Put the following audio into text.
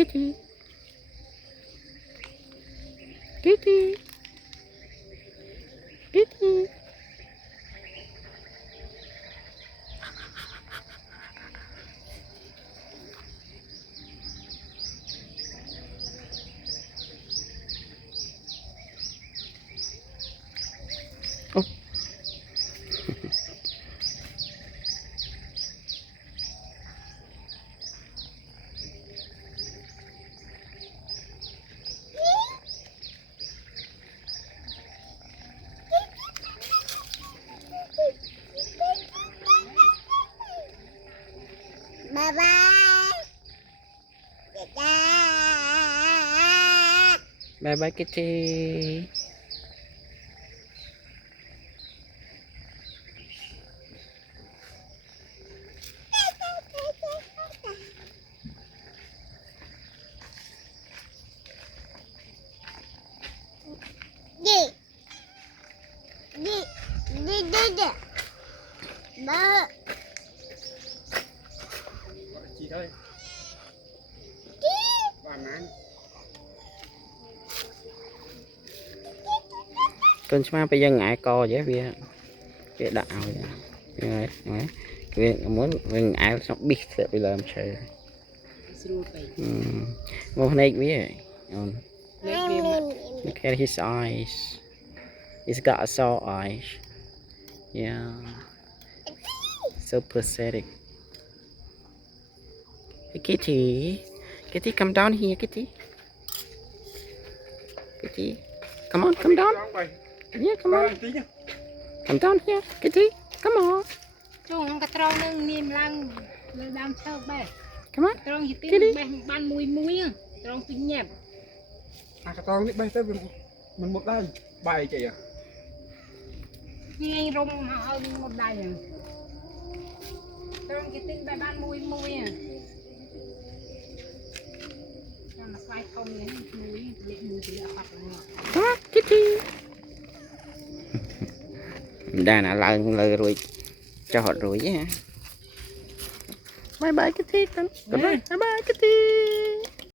Kitty. Kitty. Kitty. Oh. Bye bye. Bye bye Kitty. Đi. Đi. Đi đi đi. Ba. Chị ơi. Bạn ăn. Con chma bây giờ ngại co vậy vì đạo vậy. Vì muốn ngại nó biết sẽ bị làm chơi. Một này biết. Look at his eyes. He's got a sore eyes. Yeah. So pathetic. Hey Kitty. Kitty, come down here, Kitty. Kitty. Come on, come down. Yeah, come on. Come down here, Kitty. Come on. Chung ang katrong nang niêm lang lên đam sâu bè. Come on. Katrong thì Kitty. tiên ban mùi á. Katrong tuy nhẹp. À cái con biết bay tới mình một đây bài chị à. Nhưng anh rung mà hơn một đài à. Katrong thì tiên ban mùi à. Cho nó xoay không nhé mùi thì lẹ phạt rồi. Come on, Kitty. Đàn là lời rồi cho họ rồi á. Bye bye Kitty con. Bye bye Kitty.